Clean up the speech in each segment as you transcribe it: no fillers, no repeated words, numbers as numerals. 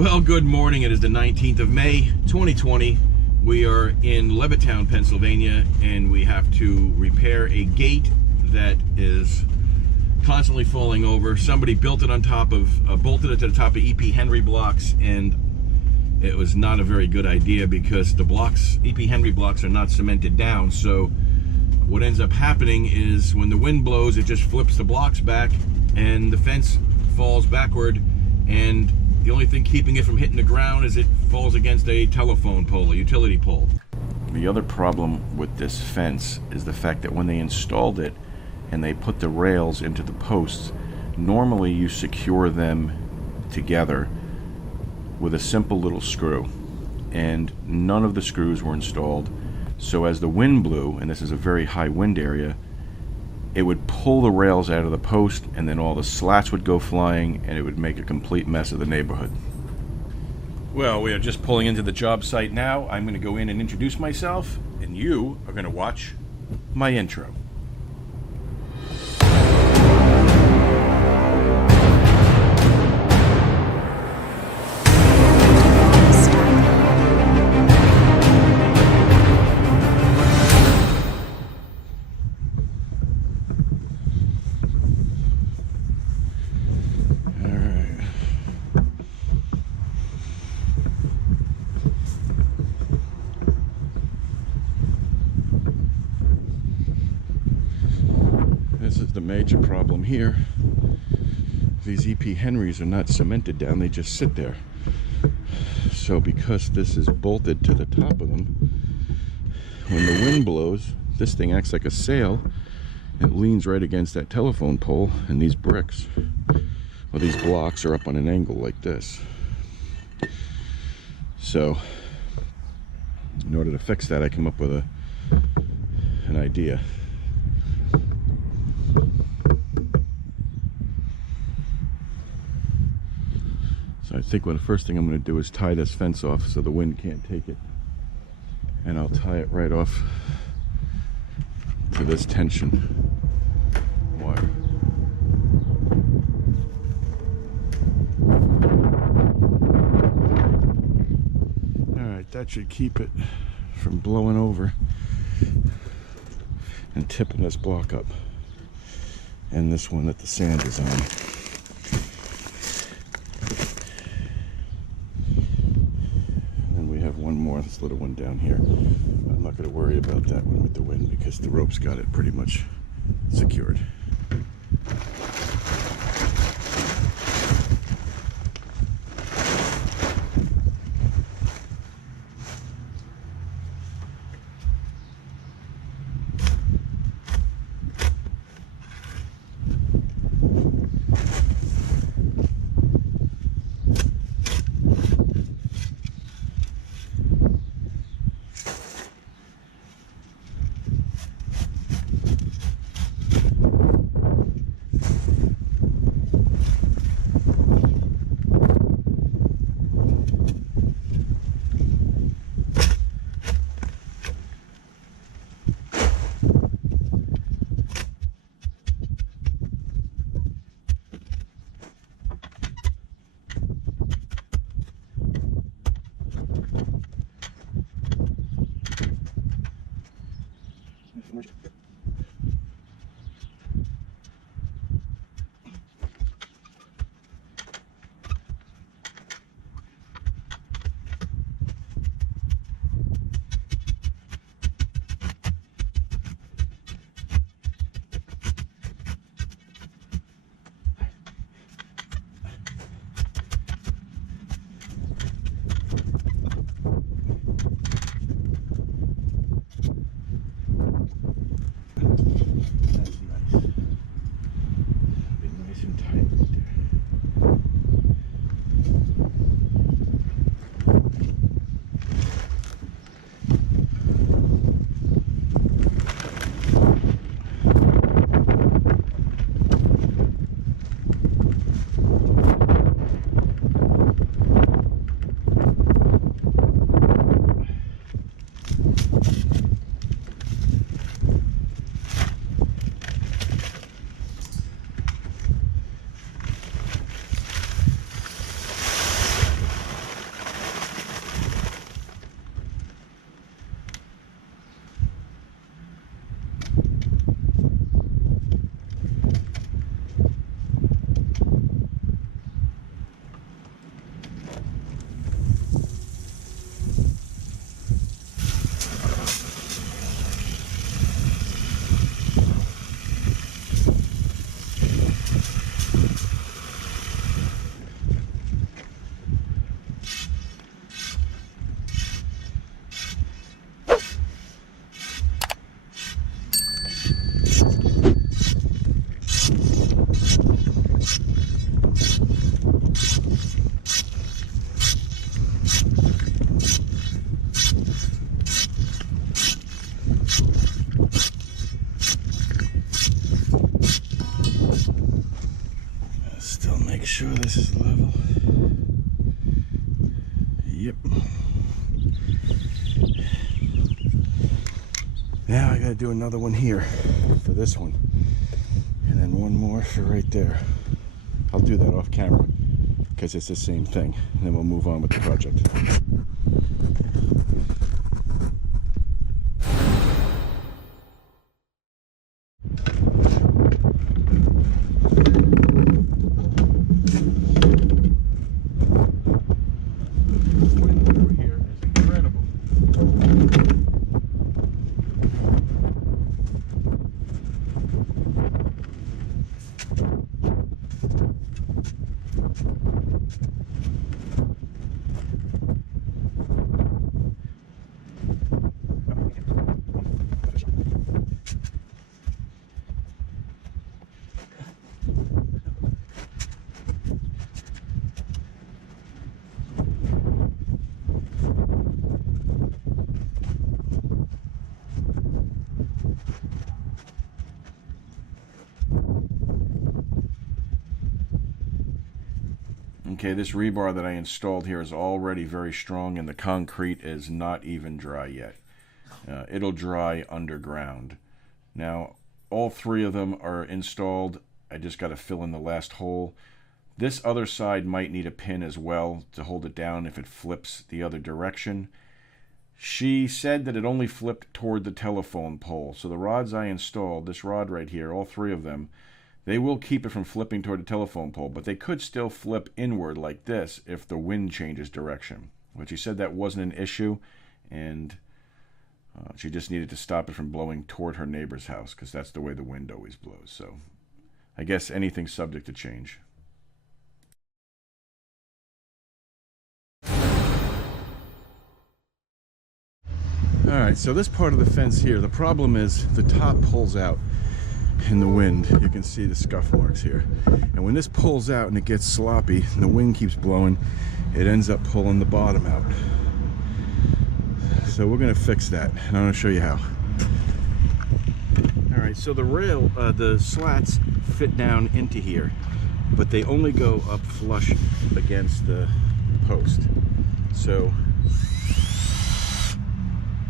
Well, good morning. It is the 19th of May, 2020. We are in Levittown, Pennsylvania, and we have to repair a gate that is constantly falling over. Somebody built it on top of, bolted it to the top of EP Henry blocks, and it was not a very good idea because the blocks, EP Henry blocks, are not cemented down. So what ends up happening is when the wind blows, it just flips the blocks back and the fence falls backward, and the only thing keeping it from hitting the ground is it falls against a telephone pole, a utility pole. The other problem with this fence is the fact that when they installed it and they put the rails into the posts, normally you secure them together with a simple little screw, and none of the screws were installed. So as the wind blew, and this is a very high wind area, it would pull the rails out of the post, and then all the slats would go flying, and it would make a complete mess of the neighborhood. Well, we are just pulling into the job site now. I'm going to go in and introduce myself, and you are going to watch my intro. This is the major problem here. These EP Henrys are not cemented down, they just sit there. So because this is bolted to the top of them, when the wind blows, this thing acts like a sail. It leans right against that telephone pole, and these bricks, or these blocks, are up on an angle like this. So in order to fix that, I come up with an idea. So I think the first thing I'm going to do is tie this fence off so the wind can't take it. And I'll tie it right off to this tension wire. Alright, that should keep it from blowing over and tipping this block up. And this one that the sand is on. One more, this little one down here. I'm not going to worry about that one with the wind because the rope's got it pretty much secured. sure this is level. Yep. Now I gotta do another one here for this one, and then one more for right there. I'll do that off camera because it's the same thing, and then we'll move on with the project. Okay, this rebar that I installed here is already very strong, and the concrete is not even dry yet. It'll dry underground. Now, all three of them are installed. I just got to fill in the last hole. This other side might need a pin as well to hold it down if it flips the other direction. She said that it only flipped toward the telephone pole. So the rods I installed, this rod right here, all three of them, they will keep it from flipping toward the telephone pole, but they could still flip inward like this if the wind changes direction. But she said that wasn't an issue, and she just needed to stop it from blowing toward her neighbor's house, because that's the way the wind always blows. So I guess anything's subject to change. Alright, so this part of the fence here, the problem is the top pulls out in the wind. You can see the scuff marks here. And when this pulls out and it gets sloppy and the wind keeps blowing, it ends up pulling the bottom out. So we're going to fix that, and I'm going to show you how. Alright, so the rail, the slats fit down into here, but they only go up flush against the post. So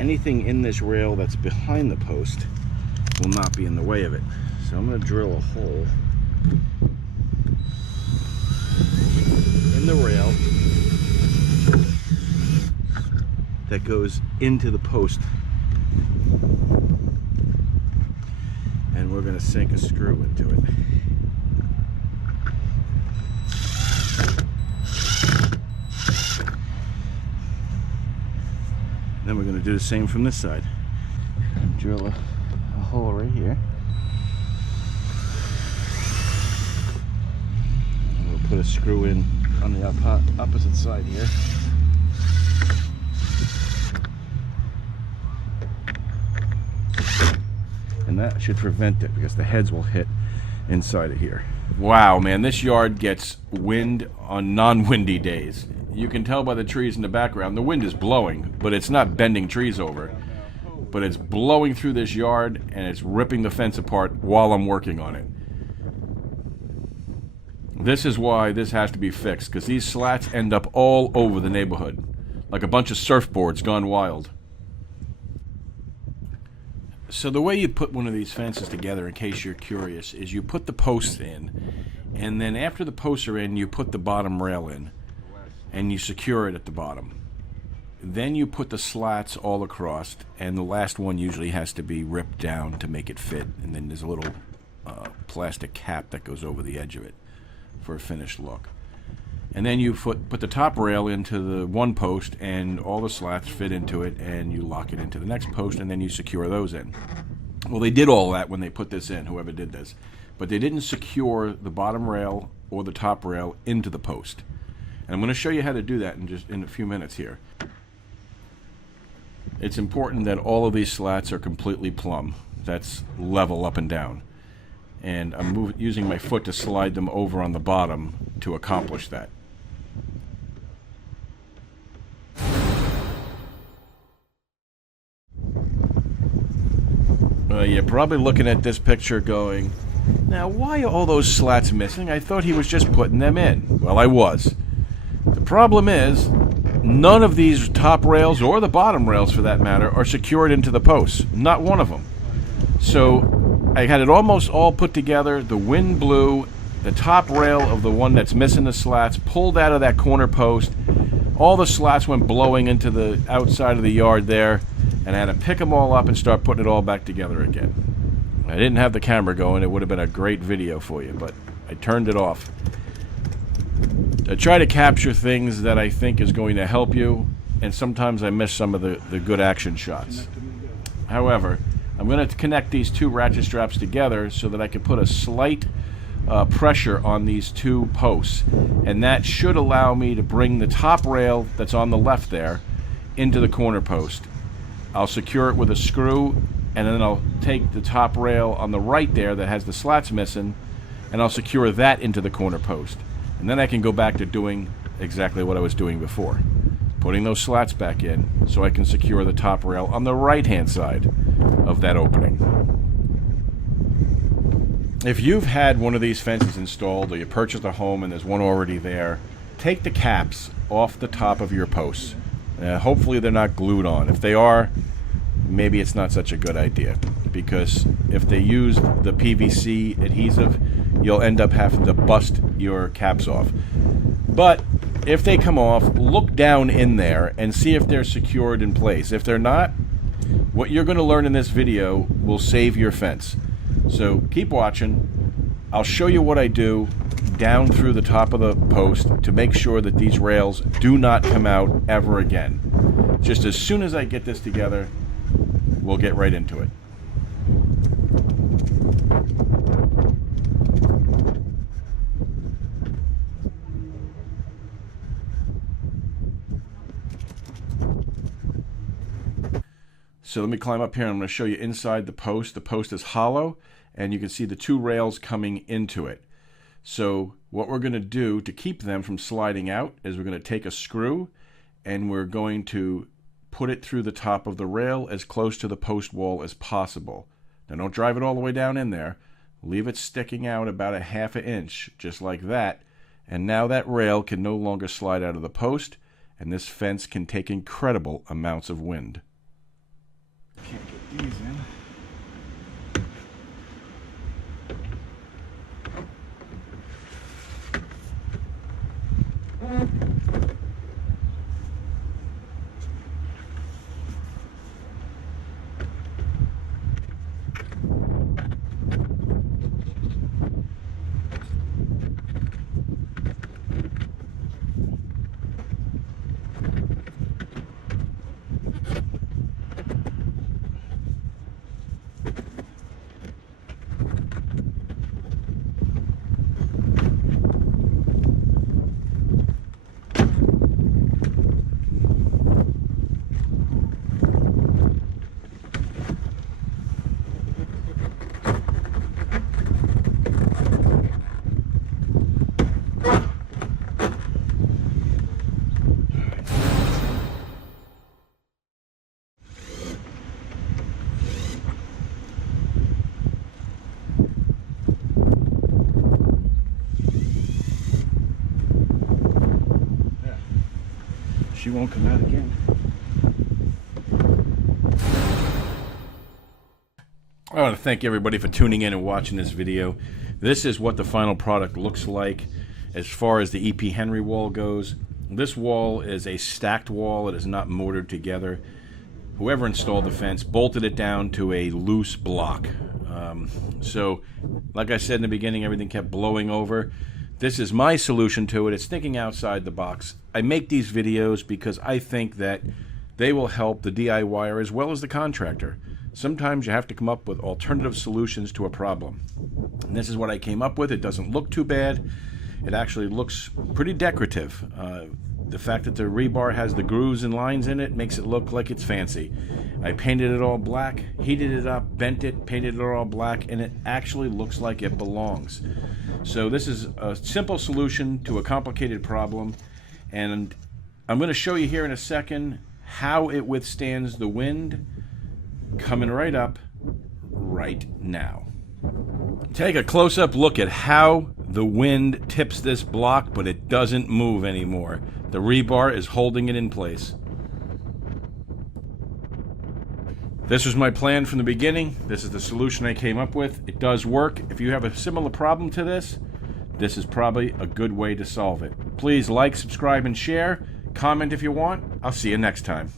anything in this rail that's behind the post will not be in the way of it. So I'm going to drill a hole in the rail that goes into the post, and we're going to sink a screw into it. Then we're going to do the same from this side. Drill a hole right here. And we'll put a screw in on the opposite side here. And that should prevent it, because the heads will hit inside of here. Wow, man, this yard gets wind on non-windy days. You can tell by the trees in the background, the wind is blowing, but it's not bending trees over. But it's blowing through this yard, and it's ripping the fence apart while I'm working on it. This is why this has to be fixed, because these slats end up all over the neighborhood, like a bunch of surfboards gone wild. So the way you put one of these fences together, in case you're curious, is you put the posts in, and then after the posts are in, you put the bottom rail in, and you secure it at the bottom. Then you put the slats all across, and the last one usually has to be ripped down to make it fit, and then there's a little plastic cap that goes over the edge of it for a finished look. And then you put the top rail into the one post, and all the slats fit into it, and you lock it into the next post, and then you secure those in. Well, they did all that when they put this in, whoever did this, but they didn't secure the bottom rail or the top rail into the post. And I'm going to show you how to do that in a few minutes here. It's important that all of these slats are completely plumb. That's level up and down. And I'm using my foot to slide them over on the bottom to accomplish that. You're probably looking at this picture going, Now, why are all those slats missing? I thought he was just putting them in. Well, I was. The problem is, none of these top rails, or the bottom rails for that matter, are secured into the posts. Not one of them. So, I had it almost all put together. The wind blew. The top rail of the one that's missing the slats pulled out of that corner post. All the slats went blowing into the outside of the yard there, and I had to pick them all up and start putting it all back together again. I didn't have the camera going. It would have been a great video for you, but I turned it off. I try to capture things that I think is going to help you, and sometimes I miss some of the good action shots. However, I'm going to connect these two ratchet straps together so that I can put a slight pressure on these two posts, and that should allow me to bring the top rail that's on the left there into the corner post. I'll secure it with a screw, and then I'll take the top rail on the right there that has the slats missing, and I'll secure that into the corner post. And then I can go back to doing exactly what I was doing before, putting those slats back in so I can secure the top rail on the right hand side of that opening. If you've had one of these fences installed, or you purchased a home and there's one already there, take the caps off the top of your posts. Hopefully they're not glued on. If they are, maybe it's not such a good idea, because if they use the PVC adhesive, you'll end up having to bust your caps off. But if they come off, look down in there and see if they're secured in place. If they're not, what you're going to learn in this video will save your fence. So keep watching. I'll show you what I do down through the top of the post to make sure that these rails do not come out ever again. Just as soon as I get this together, we'll get right into it. So let me climb up here and I'm going to show you inside the post. The post is hollow and you can see the two rails coming into it. So what we're going to do to keep them from sliding out is we're going to take a screw and we're going to put it through the top of the rail as close to the post wall as possible. Now don't drive it all the way down in there. Leave it sticking out about a half an inch, just like that. And now that rail can no longer slide out of the post, and this fence can take incredible amounts of wind. Can't get these in. She won't come out again. I want to thank everybody for tuning in and watching this video. This is what the final product looks like as far as the EP Henry wall goes. This wall is a stacked wall. It is not mortared together. Whoever installed the fence bolted it down to a loose block. So, like I said in the beginning, everything kept blowing over. This is my solution to it. It's thinking outside the box. I make these videos because I think that they will help the DIYer as well as the contractor. Sometimes you have to come up with alternative solutions to a problem. And this is what I came up with. It doesn't look too bad. It actually looks pretty decorative. The fact that the rebar has the grooves and lines in it makes it look like it's fancy. I painted it all black, heated it up, bent it, painted it all black, and it actually looks like it belongs. So this is a simple solution to a complicated problem, and I'm going to show you here in a second how it withstands the wind coming right up right now. Take a close-up look at how the wind tips this block, but it doesn't move anymore. The rebar is holding it in place. This was my plan from the beginning. This is the solution I came up with. It does work. If you have a similar problem to this, this is probably a good way to solve it. Please like, subscribe, and share. Comment if you want. I'll see you next time.